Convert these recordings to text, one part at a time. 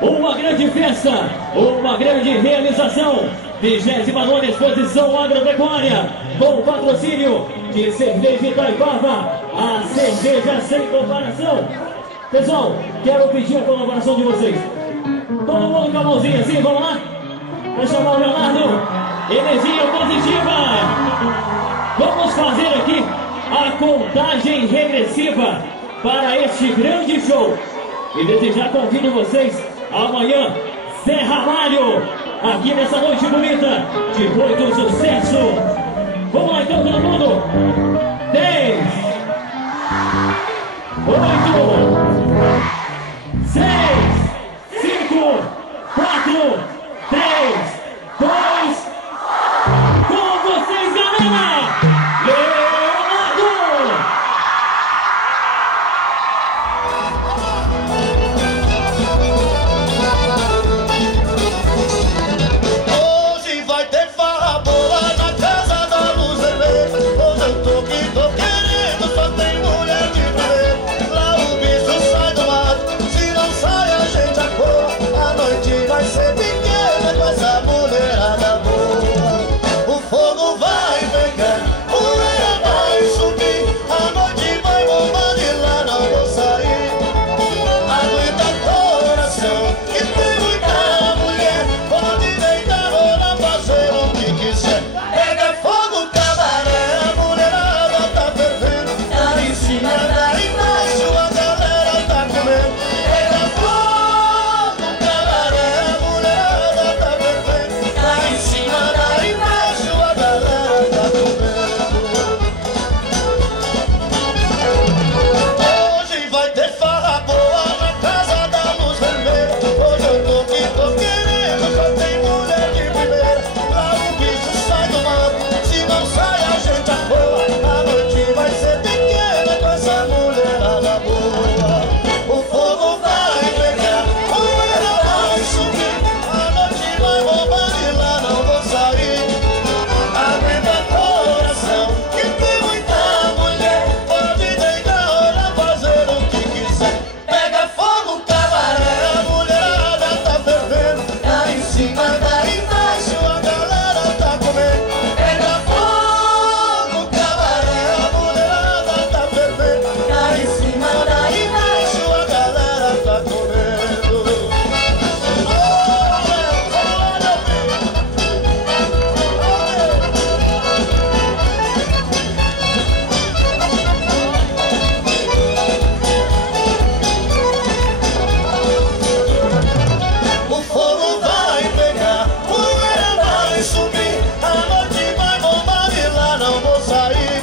Uma grande festa, uma grande realização. 29ª Exposição Agropecuária, com patrocínio de Cerveja Itaipava, a cerveja sem comparação. Pessoal, quero pedir a colaboração de vocês. Todo mundo com a mãozinha assim, vamos lá? Vou chamar o Leonardo. Energia positiva. Vamos fazer aqui a contagem regressiva para este grande show. E desde já convido vocês amanhã, Zé Ramalho, aqui nessa noite bonita de muito sucesso. Vamos lá então, todo mundo. 10, 8, 6, 5, 4, 3, 2, com vocês, galera! Leonardo! Hoje vai ter farra boa na casa da luz vermelha. Hoje eu tô querendo, só tem mulher de primeiro. Lá o bicho sai do mato, se não sai a gente acorda. A noite vai ser pequena com essa mulherada boa. O fogo vai pegar, poeira vai subir. A noite vai bombar e lá não vou sair. Aguenta coração, que tem muita mulher. Pode deitar, rolar, fazer o que quiser. Pega fogo, cabaré, a mulherada tá fervendo. Tá em cima, tá embaixo, a galera tá comendo. Pega fogo, cabaré, a mulherada tá fervendo. Tá em cima, tá embaixo, a galera tá comendo. Hoje vai ter farra boa na casa da luz vermelha. Hoje eu tô querendo, só tem mulher de primeira. Lá o bicho sai do mato, se não sai a gente acorda. A noite vai ser pequena com essa mulherada boa. O fogo vai pegar, poeira vai subir. A noite vai bombar e lá não vou sair. Aguenta coração, que tem muita mulher. Pode deitar, rolar, fazer o que quiser. Pega fogo, cabaré, a mulherada tá fervendo. Tá em cima, tá embaixo, a galera tá comendo. Pega fogo, cabaré, a mulherada tá fervendo. Tá em cima, tá embaixo, a galera tá comendo. O fogo vai pegar, poeira vai subir. A noite vai bombar e lá não vou sair.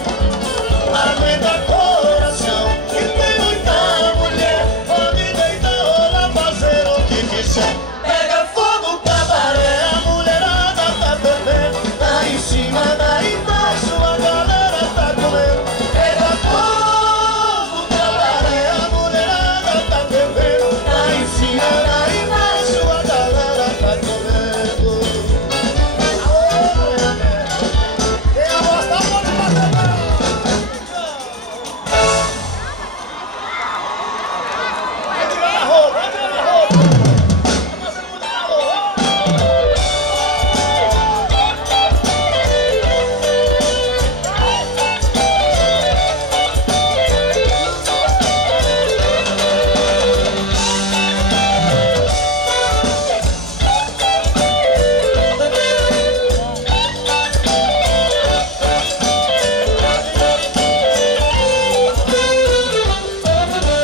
Aguenta coração, que tem muita mulher. Pode deitar, rolar, fazer o que quiser. Pega fogo, cabaré, a mulherada tá fervendo. Tá em cima, tá embaixo, a galera tá comendo. Pega fogo, cabaré, a mulherada tá fervendo. Tá em cima, tá embaixo, a galera tá comendo. Quem gosta pode bater palma. Vai tirar a roupa, vai tirar a roupa. Vai fazer muito calor.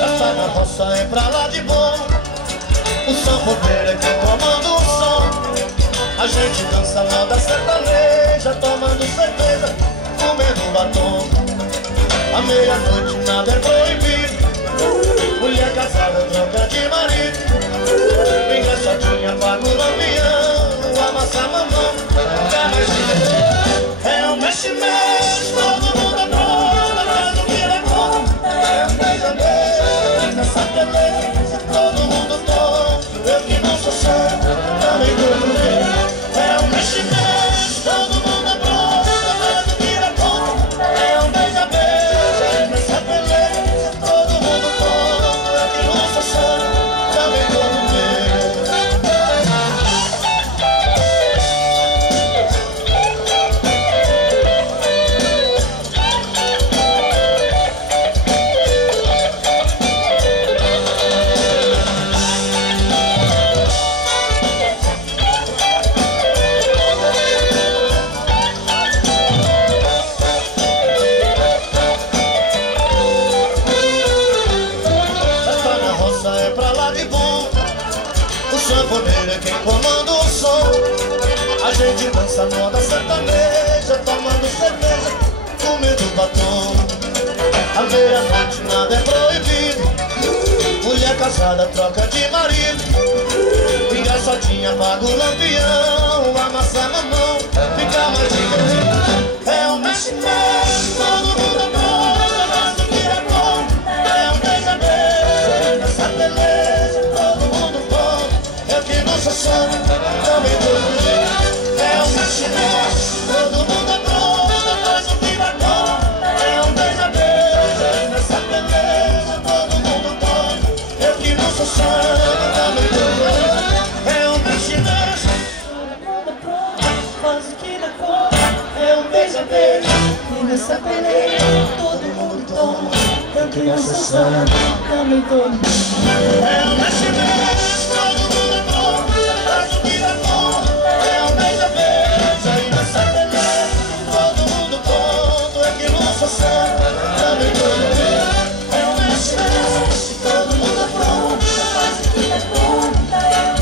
Essa na roça é pra lá de bom. O sanfoneiro é quem comanda o som. A gente dança moda sertaneja, tomando cerveja, comendo batom. À meia-noite nada é proibido. Mulher casada troca de marido. Engraçadinha paga o lampião, amassa mamão. É um mexe-mexe, todo mundo adora, mas o que é bom é um beijo-beijo. Nessa beleza, todo mundo toma. Eu que não sou santo, também curto bem. É um mexe-mexe, todo mundo adora, mas o que é bom é um beijo-beijo. Nessa beleza, todo mundo toma. Eu que não sou santo. tá de bom. O sanfoneiro é quem comanda o som. A gente dança moda sertaneja, tomando cerveja, comendo batom. À meia-noite nada é proibido. Mulher casada troca de marido. Engraçadinha paga o lampião, amassa na mão, fica mais divertido. É um mexe-mexe, todo mundo é bom, mas o que é bom é um beija-beija. Essa beleza, todo mundo bom, eu que não sou santo, também todo dia. É um mexe-mexe, todo mundo é bom, mas o que é bom é um beija-beija. Essa beleza, todo mundo bom, eu que não sou santo, também todo dia. É um mexe-mexe, faz o que dá cor. É um beija-beija, e nessa beleza todo mundo toma. Eu que não sou santo, também todo. É um mexe-mexe, todo mundo é bom, faz o que dá cor. É um beija-beija, e nessa beleza todo mundo toma. Eu que não sou santo, também todo. É um mexe-mexe, todo mundo é bom, faz o que dá cor.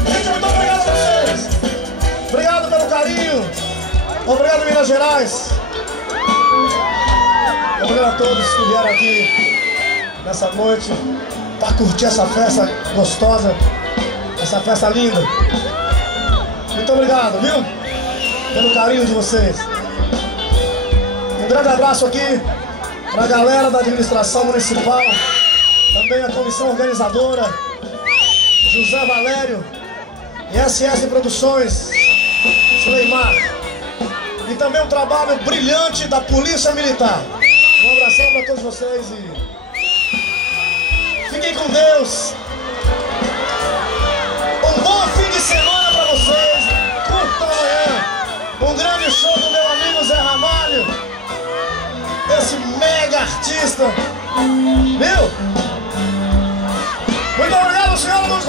Gente, muito obrigado a vocês. Obrigado pelo carinho. Obrigado, Minas Gerais. Obrigado a todos que vieram aqui nessa noite para curtir essa festa gostosa, essa festa linda. Muito obrigado, viu? Pelo carinho de vocês. Um grande abraço aqui para a galera da administração municipal, também a comissão organizadora, José Valério e SS Produções, Suleimar. E também um trabalho brilhante da Polícia Militar. Um abração para todos vocês e fiquem com Deus. Um bom fim de semana para vocês. Curtam amanhã um grande show do meu amigo Zé Ramalho, esse mega artista. Viu? Muito obrigado, senhor dos